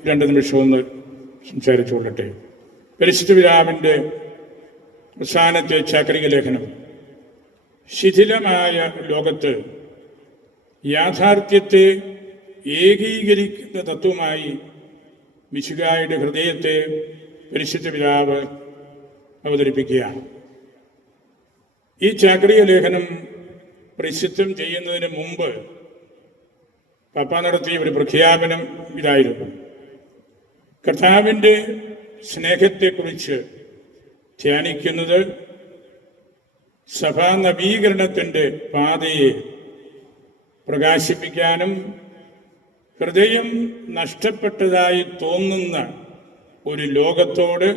2 നിമിഷം ഒന്ന് സംസാരിച്ചു കൊള്ളട്ടെ. പരിശുദ്ധ പിതാവിൻ്റെ അവസാനത്തെ ചാക്രിക ലേഖനം ശിഥിലമായ ലോകത്ത് യാഥാർത്ഥ്യത്തെ ഏകീകരിക്കുന്ന തത്വമായി മിശിഹായുടെ ഹൃദയത്തെ പരിശുദ്ധ പിതാവ് അവതരിപ്പിക്കുകയാണ്. ഈ ചാക്രിക ലേഖനം പ്രസിദ്ധം ചെയ്യുന്നതിന് മുമ്പ് പാപ്പ നടത്തിയ ഒരു പ്രഖ്യാപനം ഇതായിരുന്നു: കർത്താവിൻ്റെ സ്നേഹത്തെക്കുറിച്ച് ധ്യാനിക്കുന്നത് സഭാ നവീകരണത്തിൻ്റെ പാതയെ പ്രകാശിപ്പിക്കാനും ഹൃദയം നഷ്ടപ്പെട്ടതായി തോന്നുന്ന ഒരു ലോകത്തോട്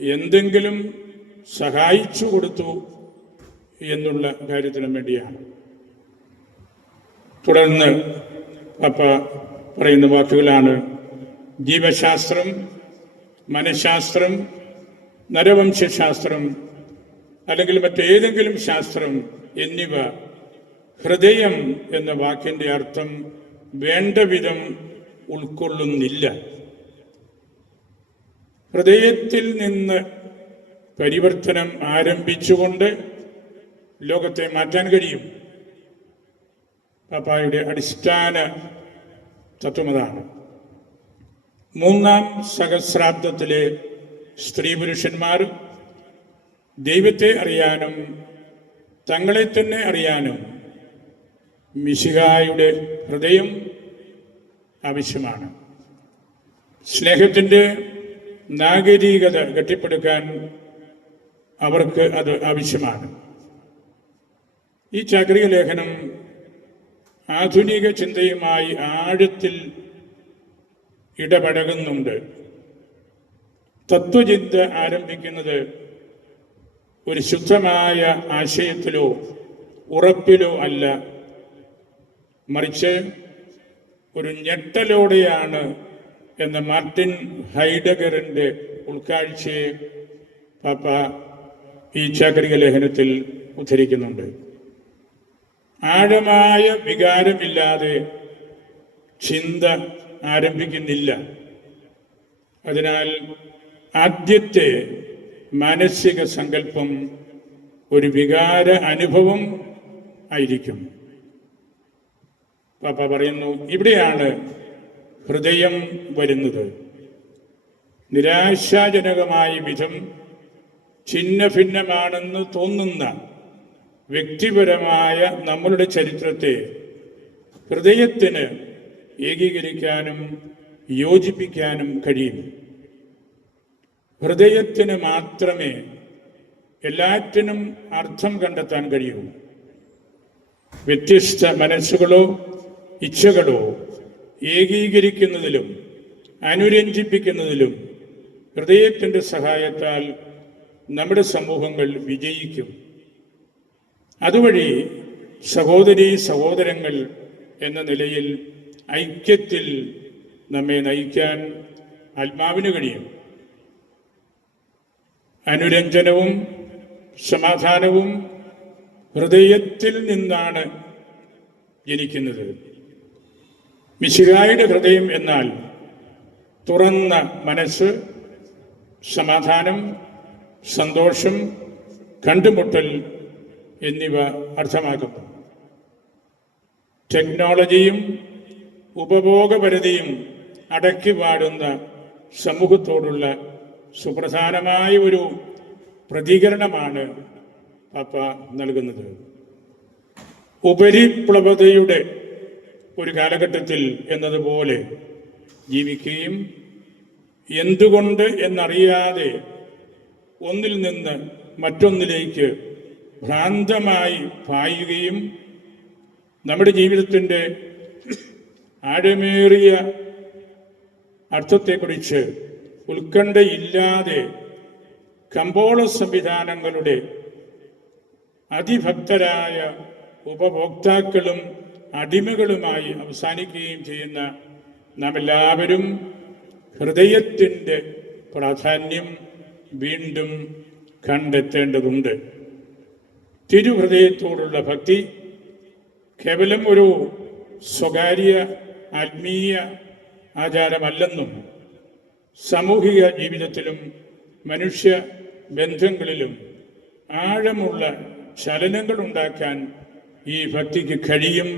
എന്തെങ്കിലും സഹായിച്ചു കൊടുത്തു എന്നുള്ള കാര്യത്തിനും വേണ്ടിയാണ്. തുടർന്ന് പപ്പ പറയുന്ന വാക്കുകളാണ്: ജീവശാസ്ത്രം, മനഃശാസ്ത്രം, നരവംശാസ്ത്രം അല്ലെങ്കിൽ മറ്റേതെങ്കിലും ശാസ്ത്രം എന്നിവ ഹൃദയം എന്ന വാക്കിൻ്റെ അർത്ഥം വേണ്ട വിധം ഉൾക്കൊള്ളുന്നില്ല. ഹൃദയത്തിൽ നിന്ന് പരിവർത്തനം ആരംഭിച്ചുകൊണ്ട് ലോകത്തെ മാറ്റാൻ കഴിയും. പാപ്പായുടെ അടിസ്ഥാന തത്വമതാണ്. 3-ാം സഹസ്രാബ്ദത്തിലെ സ്ത്രീ പുരുഷന്മാർ ദൈവത്തെ അറിയാനും തങ്ങളെ തന്നെ അറിയാനും മിശിഹായുടെ ഹൃദയം ആവശ്യമാണ്. സ്നേഹത്തിൻ്റെ നാഗരികത കെട്ടിപ്പടുക്കാൻ അവർക്ക് അത് ആവശ്യമാണ്. ഈ ചാക്രിക ലേഖനം ആധുനിക ചിന്തയുമായി ആഴത്തിൽ ഇടപഴകുന്നുണ്ട്. തത്വചിന്ത ആരംഭിക്കുന്നത് ഒരു ശുദ്ധമായ ആശയത്തിലോ ഉറപ്പിലോ അല്ല, മറിച്ച് ഒരു ഞെട്ടലോടെയാണ് എന്ന മാർട്ടിൻ ഹൈഡഗറിൻ്റെ ഉൾക്കാഴ്ചയെ പാപ്പ ഈ ചാക്രിക ലേഖനത്തിൽ ഉദ്ധരിക്കുന്നുണ്ട്. ആഴമായ വികാരമില്ലാതെ ചിന്ത ആരംഭിക്കുന്നില്ല. അതിനാൽ ആദ്യത്തെ മാനസിക സങ്കല്പം ഒരു വികാര അനുഭവം ആയിരിക്കും. പാപ്പ പറയുന്നു, ഇവിടെയാണ് ഹൃദയം വരുന്നത്. നിരാശാജനകമായ വിധം ഛിന്ന ഭിന്നമാണെന്ന് തോന്നുന്ന വ്യക്തിപരമായ നമ്മളുടെ ചരിത്രത്തെ ഹൃദയത്തിന് ഏകീകരിക്കാനും യോജിപ്പിക്കാനും കഴിയും. ഹൃദയത്തിന് മാത്രമേ എല്ലാറ്റിനും അർത്ഥം കണ്ടെത്താൻ കഴിയൂ. വ്യത്യസ്ത മനസ്സുകളോ ഇച്ഛകളോ ഏകീകരിക്കുന്നതിലും അനുരഞ്ജിപ്പിക്കുന്നതിലും ഹൃദയത്തിൻ്റെ സഹായത്താൽ നമ്മുടെ സമൂഹങ്ങൾ വിജയിക്കും. അതുവഴി സഹോദരീ സഹോദരങ്ങൾ എന്ന നിലയിൽ ഐക്യത്തിൽ നമ്മെ നയിക്കാൻ ആത്മാവിന് കഴിയും. അനുരഞ്ജനവും സമാധാനവും ഹൃദയത്തിൽ നിന്നാണ് ജനിക്കുന്നത്. മിശിഹായുടെ ഹൃദയം എന്നാൽ തുറന്ന മനസ്സ്, സമാധാനം, സന്തോഷം, കണ്ടുമുട്ടൽ എന്നിവ അർത്ഥമാക്കുന്നു. ടെക്നോളജിയും ഉപഭോഗപരിധിയും അടക്കി പാടുന്ന സമൂഹത്തോടുള്ള സുപ്രധാനമായ ഒരു പ്രതികരണമാണ് പാപ്പ നൽകുന്നത്. ഉപരിപ്ലവതയുടെ ഒരു കാലഘട്ടത്തിൽ എന്നതുപോലെ ജീവിക്കുകയും എന്തുകൊണ്ട് എന്നറിയാതെ ഒന്നിൽ നിന്ന് മറ്റൊന്നിലേക്ക് ഭ്രാന്തമായി പായുകയും നമ്മുടെ ജീവിതത്തിൻ്റെ ആഴമേറിയ അർത്ഥത്തെക്കുറിച്ച് ഉത്കണ്ഠയില്ലാതെ കമ്പോള സംവിധാനങ്ങളുടെ അതിഭക്തരായ ഉപഭോക്താക്കളും അടിമകളുമായി അവസാനിക്കുകയും ചെയ്യുന്ന നാം എല്ലാവരും ഹൃദയത്തിൻ്റെ പ്രാധാന്യം വീണ്ടും കണ്ടെത്തേണ്ടതുണ്ട്. തിരുഹൃദയത്തോടുള്ള ഭക്തി കേവലം ഒരു സ്വകാര്യ ആത്മീയ ആചാരമല്ലെന്നും സാമൂഹിക ജീവിതത്തിലും മനുഷ്യ ബന്ധങ്ങളിലും ആഴമുള്ള ചലനങ്ങൾ ഉണ്ടാക്കാൻ ഈ ഭക്തിക്ക് കഴിയും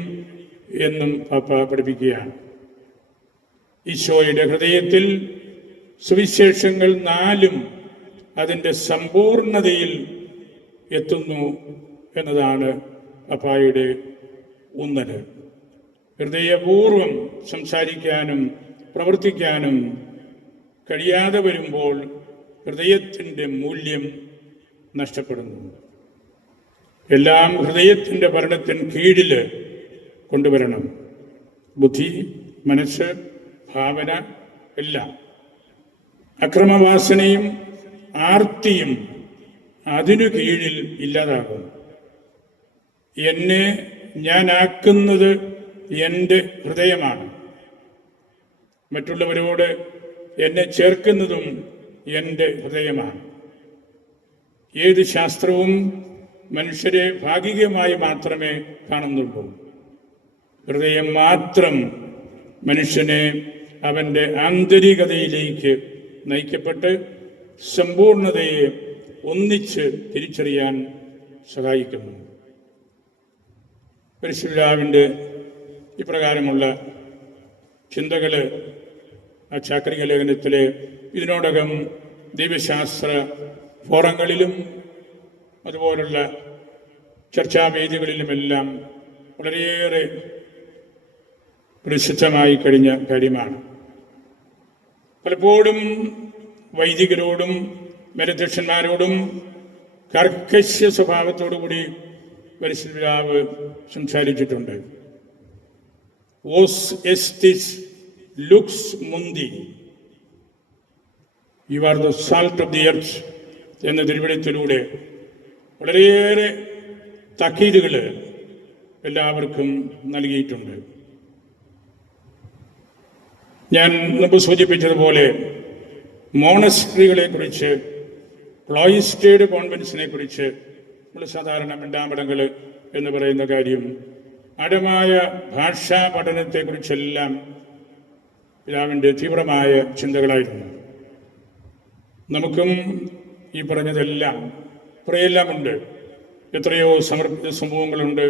എന്നും പാപ്പ പഠിപ്പിക്കുകയാണ്. ഈശോയുടെ ഹൃദയത്തിൽ സുവിശേഷങ്ങൾ 4 അതിൻ്റെ സമ്പൂർണതയിൽ എത്തുന്നു എന്നതാണ് പാപ്പായുടെ ഊന്നൽ. ഹൃദയപൂർവം സംസാരിക്കാനും പ്രവർത്തിക്കാനും കഴിയാതെ വരുമ്പോൾ ഹൃദയത്തിൻ്റെ മൂല്യം നഷ്ടപ്പെടുന്നു. എല്ലാം ഹൃദയത്തിൻ്റെ ഭരണത്തിന് കീഴിൽ കൊണ്ടുവരണം. ബുദ്ധി, മനസ്സ്, ഭാവന എല്ലാം. അക്രമവാസനയും ആർത്തിയും അതിനു കീഴിൽ ഇല്ലാതാകും. എന്നെ ഞാനാക്കുന്നത് എൻ്റെ ഹൃദയമാണ്. മറ്റുള്ളവരോട് എന്നെ ചേർക്കുന്നതും എൻ്റെ ഹൃദയമാണ്. ഏത് ശാസ്ത്രവും മനുഷ്യരെ ഭാഗികമായി മാത്രമേ കാണുന്നുള്ളൂ. ഹൃദയം മാത്രം മനുഷ്യനെ അവൻ്റെ ആന്തരികതയിലേക്ക് നയിക്കപ്പെട്ട് സമ്പൂർണതയെ ഒന്നിച്ച് തിരിച്ചറിയാൻ സഹായിക്കുന്നു. പരിശുദ്ധാവിൻ്റെ ഇപ്രകാരമുള്ള ചിന്തകൾ ആ ചാക്രിക ലേഖനത്തിലെ ഇതിനോടകം ദൈവശാസ്ത്ര ഫോറങ്ങളിലും അതുപോലുള്ള ചർച്ചാവേദികളിലുമെല്ലാം വളരെയേറെ പ്രസിദ്ധമായി കഴിഞ്ഞ കാര്യമാണ്. പലപ്പോഴും വൈദികരോടും മേലധ്യക്ഷന്മാരോടും കർക്കശ സ്വഭാവത്തോടുകൂടി പരിശുദ്ധപിതാവ് സംസാരിച്ചിട്ടുണ്ട്. ഓസ് എസ്റ്റിസ് ലുക്സ് മുന്തി, you are the salt of the earth എന്ന തിരുവചനത്തിലൂടെ വളരെയേറെ താക്കീതുകൾ എല്ലാവർക്കും നൽകിയിട്ടുണ്ട്. ഞാൻ മുമ്പ് സൂചിപ്പിച്ചതുപോലെ മോണസ്ട്രികളെ കുറിച്ച്, ക്ലോയിസ്റ്റേഡ് കോൺവെൻസിനെ കുറിച്ച് നമ്മൾ സാധാരണ മിണ്ടാമടങ്ങൾ എന്ന് പറയുന്ന കാര്യം, ആഴമായ ഭാഷാ പഠനത്തെക്കുറിച്ചെല്ലാം പിതാവിൻ്റെ തീവ്രമായ ചിന്തകളായിരുന്നു. നമുക്കും ഈ പറഞ്ഞതെല്ലാം കുറേയെല്ലാം ഉണ്ട്. എത്രയോ സമർപ്പിത സംഭവങ്ങളുണ്ട്.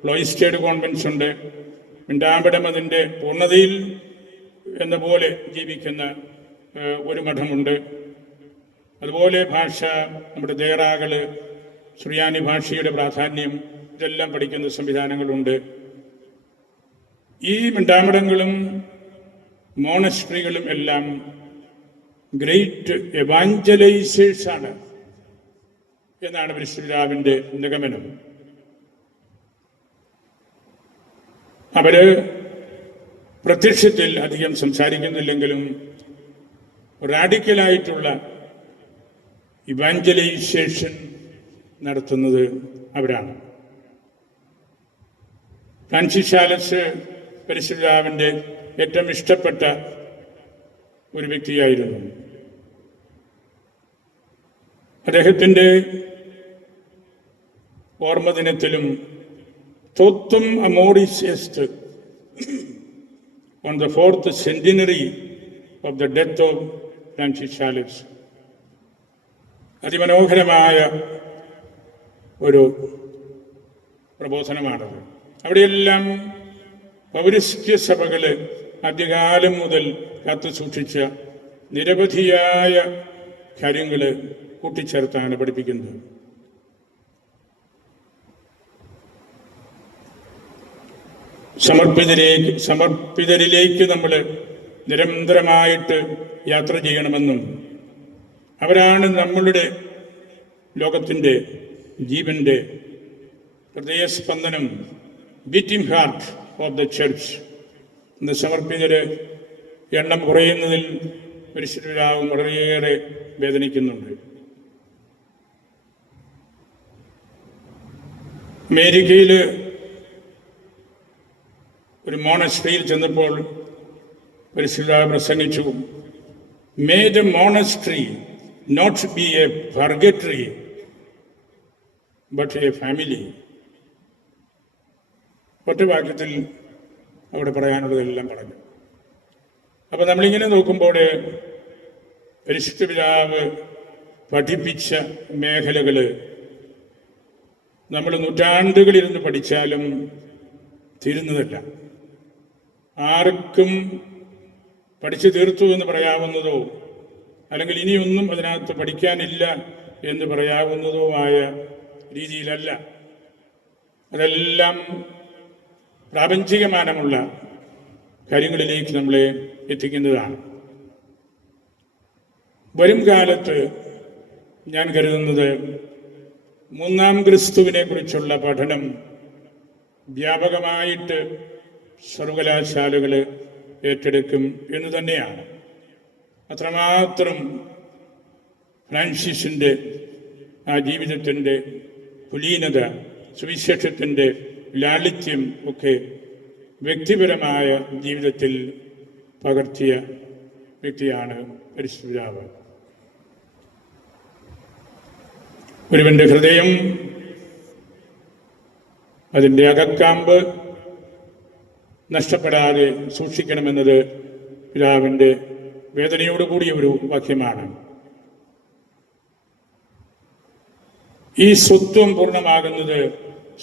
ക്ലോയിസ്റ്റേഡ് കോൺവെൻസ് ഉണ്ട്. മിണ്ടാമ്പടം അതിൻ്റെ പൂർണ്ണതയിൽ എന്ന പോലെ ജീവിക്കുന്ന ഒരു മഠമുണ്ട്. അതുപോലെ ഭാഷ, നമ്മുടെ ദേറാകൾ, സുറിയാനി ഭാഷയുടെ പ്രാധാന്യം, ഇതെല്ലാം പഠിക്കുന്ന സംവിധാനങ്ങളുണ്ട്. ഈ മിണ്ടാമടങ്ങളും മോണസ്ട്രികളും എല്ലാം ഗ്രേറ്റ് എവാഞ്ചലൈസേഴ്സാണ് എന്നാണ് പരിശുദ്ധപിതാവിൻ്റെ നിഗമനം. അവര് പ്രത്യക്ഷത്തിൽ അധികം സംസാരിക്കുന്നില്ലെങ്കിലും റാഡിക്കലായിട്ടുള്ള ഇവാഞ്ചലൈസേഷൻ നടത്തുന്നത് അവരാണ്. ഫ്രാൻസിസ് സാലസ് പരിശുദ്ധപിതാവിൻ്റെ ഏറ്റവും ഇഷ്ടപ്പെട്ട ഒരു വ്യക്തിയായിരുന്നു. അദ്ദേഹത്തിൻ്റെ ഓർമ്മദിനത്തിലും തോത്തും amoris എസ്റ്റ് on the 4th centenary of the death of Francis Sales, അതിമനോഹരമായ ഒരു പ്രബോധനമാണത്. അവിടെയെല്ലാം പൗരസ്ത്യ സഭകൾ ആദ്യകാലം മുതൽ കാത്തു സൂക്ഷിച്ച നിരവധിയായ കാര്യങ്ങൾ കൂട്ടിച്ചേർത്താണ് പഠിപ്പിക്കുന്നത്. സമർപ്പിതരിലേക്ക് നമ്മൾ നിരന്തരമായിട്ട് യാത്ര ചെയ്യണമെന്നും അവരാണ് നമ്മളുടെ ലോകത്തിൻ്റെ ജീവൻ്റെ ഹൃദയസ്പന്ദനം, beating heart of the church. ഇന്ന് സമർപ്പിതര് എണ്ണം കുറയുന്നതിൽ പരിശുദ്ധരാവും വളരെയേറെ വേദനിക്കുന്നുണ്ട്. അമേരിക്കയിൽ ഒരു മോണസ്ട്രിയിൽ ചെന്നപ്പോൾ പരിശുദ്ധ പ്രസംഗിച്ചു, may the monastery not be a purgatory but a family. ഒറ്റ വാക്യത്തിൽ അവിടെ പറയാനുള്ളതെല്ലാം പറഞ്ഞു. അപ്പം നമ്മളിങ്ങനെ നോക്കുമ്പോൾ പരിശുദ്ധ പിതാവ് പഠിപ്പിച്ച മേഖലകൾ നമ്മൾ നൂറ്റാണ്ടുകളിരുന്ന് പഠിച്ചാലും തീരുന്നതല്ല. ആർക്കും പഠിച്ചു തീർത്തു എന്ന് പറയാവുന്നതോ അല്ലെങ്കിൽ ഇനിയൊന്നും അതിനകത്ത് പഠിക്കാനില്ല എന്ന് പറയാവുന്നതോ ആയ രീതിയിലല്ല. അതെല്ലാം പ്രാപഞ്ചികമാനമുള്ള കാര്യങ്ങളിലേക്ക് നമ്മളെ എത്തിക്കുന്നതാണ്. വരും കാലത്ത് ഞാൻ കരുതുന്നത് മൂന്നാം ക്രിസ്തുവിനെ കുറിച്ചുള്ള പഠനം വ്യാപകമായിട്ട് സർവകലാശാലകൾ ഏറ്റെടുക്കും എന്ന് തന്നെയാണ്. അത്രമാത്രം ഫ്രാൻസിസിൻ്റെ ആ ജീവിതത്തിൻ്റെ കുലീനത, സുവിശേഷത്തിൻ്റെ ലാളിത്യം ഒക്കെ വ്യക്തിപരമായ ജീവിതത്തിൽ പകർത്തിയ വ്യക്തിയാണ് പരിശുദ്ധ പിതാവ്. ഒരുവന്റെ ഹൃദയം, അതിൻ്റെ അകക്കാമ്പ് നഷ്ടപ്പെടാതെ സൂക്ഷിക്കണമെന്നത് പിതാവിൻ്റെ വേദനയോടുകൂടിയ ഒരു വാക്യമാണ്. ഈ സ്വത്വം പൂർണ്ണമാകുന്നത്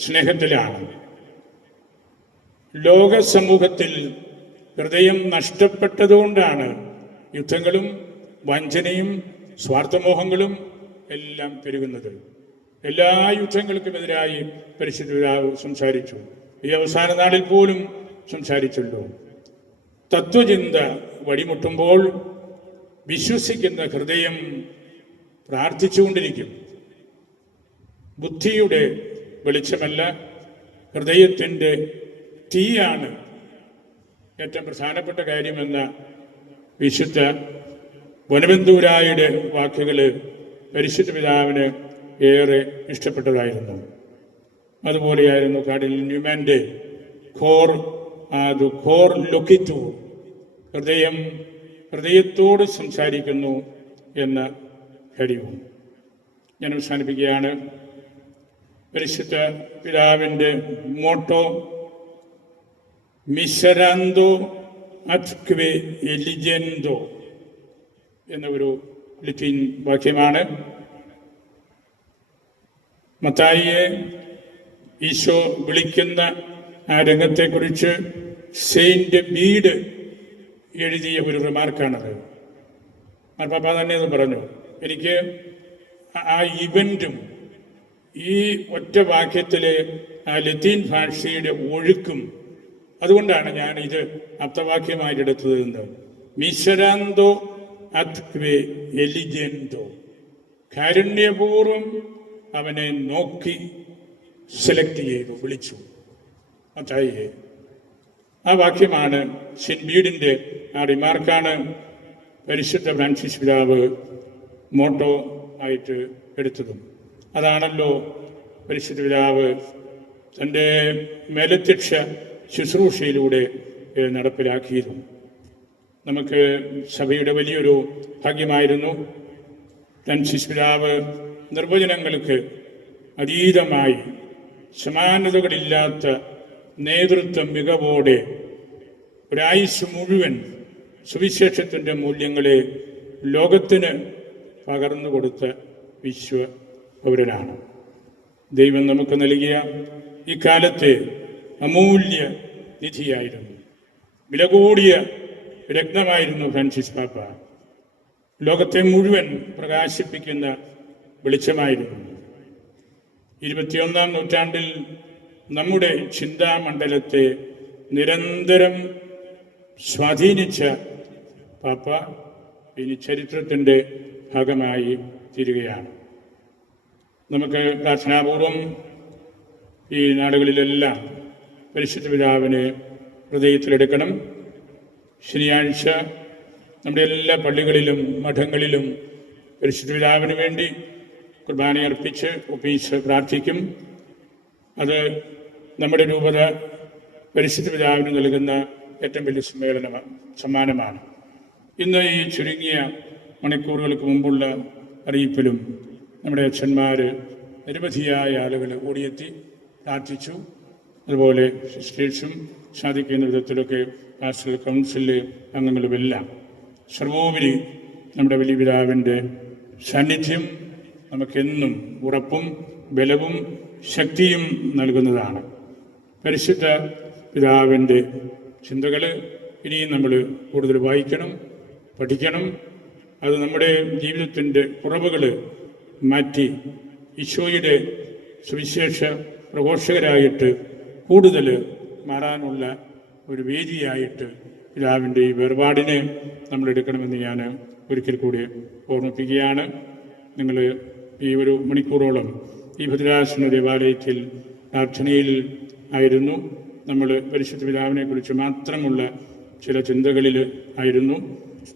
സ്നേഹത്തിലാണ്. ലോക സമൂഹത്തിൽ ഹൃദയം നഷ്ടപ്പെട്ടതുകൊണ്ടാണ് യുദ്ധങ്ങളും വഞ്ചനയും സ്വാർത്ഥമോഹങ്ങളും എല്ലാം പെരുകുന്നത്. എല്ലാ യുദ്ധങ്ങൾക്കുമെതിരായി പരിശുദ്ധ പിതാവ് സംസാരിച്ചു. ഈ അവസാന നാളിൽ പോലും സംസാരിച്ചല്ലോ. തത്വചിന്ത വഴിമുട്ടുമ്പോൾ വിശ്വസിക്കുന്ന ഹൃദയം പ്രാർത്ഥിച്ചുകൊണ്ടിരിക്കും. ബുദ്ധിയുടെ വെളിച്ചമല്ല, ഹൃദയത്തിൻ്റെ തീയാണ് ഏറ്റവും പ്രധാനപ്പെട്ട കാര്യമെന്ന വിശുദ്ധ വനബന്ധൂരായുടെ വാക്കുകൾ പരിശുദ്ധ പിതാവിന് ഏറെ ഇഷ്ടപ്പെട്ടതായിരുന്നു. അതുപോലെയായിരുന്നു കാർഡിനൽ ന്യൂമാൻ്റെ ഖോർ ലൊക്കിത്തു, ഹൃദയത്തോട് സംസാരിക്കുന്നു എന്ന കാര്യവും. ഞാൻ അവസാനിപ്പിക്കുകയാണ്. പരിശുദ്ധ പിതാവിൻ്റെ മോട്ടോ മിസരാന്തോ അത്ക്വെ എലിജെന്തോ എന്ന ഒരു ലത്തീൻ വാക്യമാണ്. മത്തായിയെ ഈശോ വിളിക്കുന്ന ആ രംഗത്തെക്കുറിച്ച് സെയിന്റ് ബീഡ് എഴുതിയ ഒരു റിമാർക്കാണത്. മാർപ്പാപ്പ തന്നെ അത് പറഞ്ഞു. എനിക്ക് ആ ഇവൻറ്റും ഈ ഒറ്റ വാക്യത്തിലെ ആ ലത്തീൻ ഭാഷയുടെ ഒഴുക്കും, അതുകൊണ്ടാണ് ഞാൻ ഇത് അപ്തവാക്യമായിട്ടെടുത്തത് എന്ന്. മിസരാന്തോ അത്ക്വെ എലിജെന്തോ, കാരുണ്യപൂർവം അവനെ നോക്കി സെലക്ട് ചെയ്തു, വിളിച്ചു മത്തായിയെ. ആ വാക്യമാണ് സെയിന്റ് ബീഡിൻ്റെ ആ റിമാർക്കാണ് പരിശുദ്ധ ഫ്രാൻസിസ് പിതാവ് മോട്ടോ ആയിട്ട് എടുത്തതും. അതാണല്ലോ പരിശുദ്ധ പിതാവ് തൻ്റെ മേലധ്യക്ഷ ശുശ്രൂഷയിലൂടെ നടപ്പിലാക്കിയതും. നമുക്ക് സഭയുടെ വലിയൊരു ഭാഗ്യമായിരുന്നു. ഫ്രാൻസിസ് പിതാവ് നിർവചനങ്ങൾക്ക് അതീതമായി സമാനതകളില്ലാത്ത നേതൃത്വ മികവോടെ ഒരായുസ് മുഴുവൻ സുവിശേഷത്തിൻ്റെ മൂല്യങ്ങളെ ലോകത്തിന് പകർന്നു കൊടുത്ത വിശ്വപൗരനാണ്. ദൈവം നമുക്ക് നൽകിയ ഈ കാലത്തെ അമൂല്യ നിധിയായിരുന്നു. വില കൂടിയ രത്നമായിരുന്നു ഫ്രാൻസിസ് പാപ്പ. ലോകത്തെ മുഴുവൻ പ്രകാശിപ്പിക്കുന്ന വെളിച്ചമായിരുന്നു. 21-ാം നൂറ്റാണ്ടിൽ നമ്മുടെ ചിന്താമണ്ഡലത്തെ നിരന്തരം സ്വാധീനിച്ച പാപ്പ ഇനി ചരിത്രത്തിൻ്റെ ഭാഗമായി തീരുകയാണ്. നമുക്ക് പ്രാർത്ഥനാപൂർവം ഈ നാടുകളിലെല്ലാം പരിശുദ്ധ പിതാവിനെ ഹൃദയത്തിലെടുക്കണം. ശനിയാഴ്ച നമ്മുടെ എല്ലാ പള്ളികളിലും മഠങ്ങളിലും പരിശുദ്ധ പിതാവിന് വേണ്ടി കുർബാനയർപ്പിച്ച് ഒപ്പീസ് പ്രാർത്ഥിക്കും. അത് നമ്മുടെ രൂപത പരിശുദ്ധ പിതാവിന് നൽകുന്ന ഏറ്റവും വലിയ സമ്മാനമാണ്. ഇന്ന് ഈ ചുരുങ്ങിയ മണിക്കൂറുകൾക്ക് മുമ്പുള്ള അറിയിപ്പിലും നമ്മുടെ അച്ഛന്മാർ നിരവധിയായ ആളുകൾ ഓടിയെത്തി പ്രാർത്ഥിച്ചു. അതുപോലെ സിസ്റ്റേഴ്സും സാധിക്കുന്ന വിധത്തിലൊക്കെ പാസ്റ്ററൽ കൗൺസിൽ അംഗങ്ങളുമെല്ലാം. സർവോപരി നമ്മുടെ വലിയ പിതാവിൻ്റെ സാന്നിധ്യം നമുക്കെന്നും ഉറപ്പും ബലവും ശക്തിയും നൽകുന്നതാണ്. പരിശുദ്ധ പിതാവിൻ്റെ ചിന്തകൾ ഇനിയും നമ്മൾ കൂടുതൽ വായിക്കണം, പഠിക്കണം. അത് നമ്മുടെ ജീവിതത്തിൻ്റെ കുറവുകൾ മാറ്റി ഈശോയുടെ സുവിശേഷ പ്രഘോഷകരായിട്ട് കൂടുതൽ മാറാനുള്ള ഒരു വേദിയായിട്ട് പിതാവിൻ്റെ ഈ വേർപാടിനെ നമ്മൾ എടുക്കണമെന്ന് ഞാൻ ഒരിക്കൽ കൂടി ഓർമ്മിപ്പിക്കുകയാണ്. നിങ്ങൾ ഈ ഒരു മണിക്കൂറോളം ഈ ഭദ്രാസന ദേവാലയത്തിൽ പ്രാർത്ഥനയിൽ ആയിരുന്നു. നമ്മൾ പരിശുദ്ധ പിതാവിനെക്കുറിച്ച് മാത്രമുള്ള ചില ചിന്തകളിൽ ആയിരുന്നു.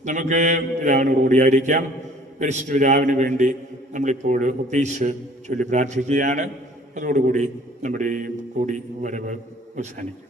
നമുക്ക് പിതാവിനോടുകൂടിയായിരിക്കാം. പരിശുദ്ധ പിതാവിന് വേണ്ടി നമ്മളിപ്പോൾ ഒപ്പീസ് ചൊല്ലി പ്രാർത്ഥിക്കുകയാണ്. അതോടുകൂടി നമ്മുടെ ഈ കൂടി വരവ് അവസാനിക്കും.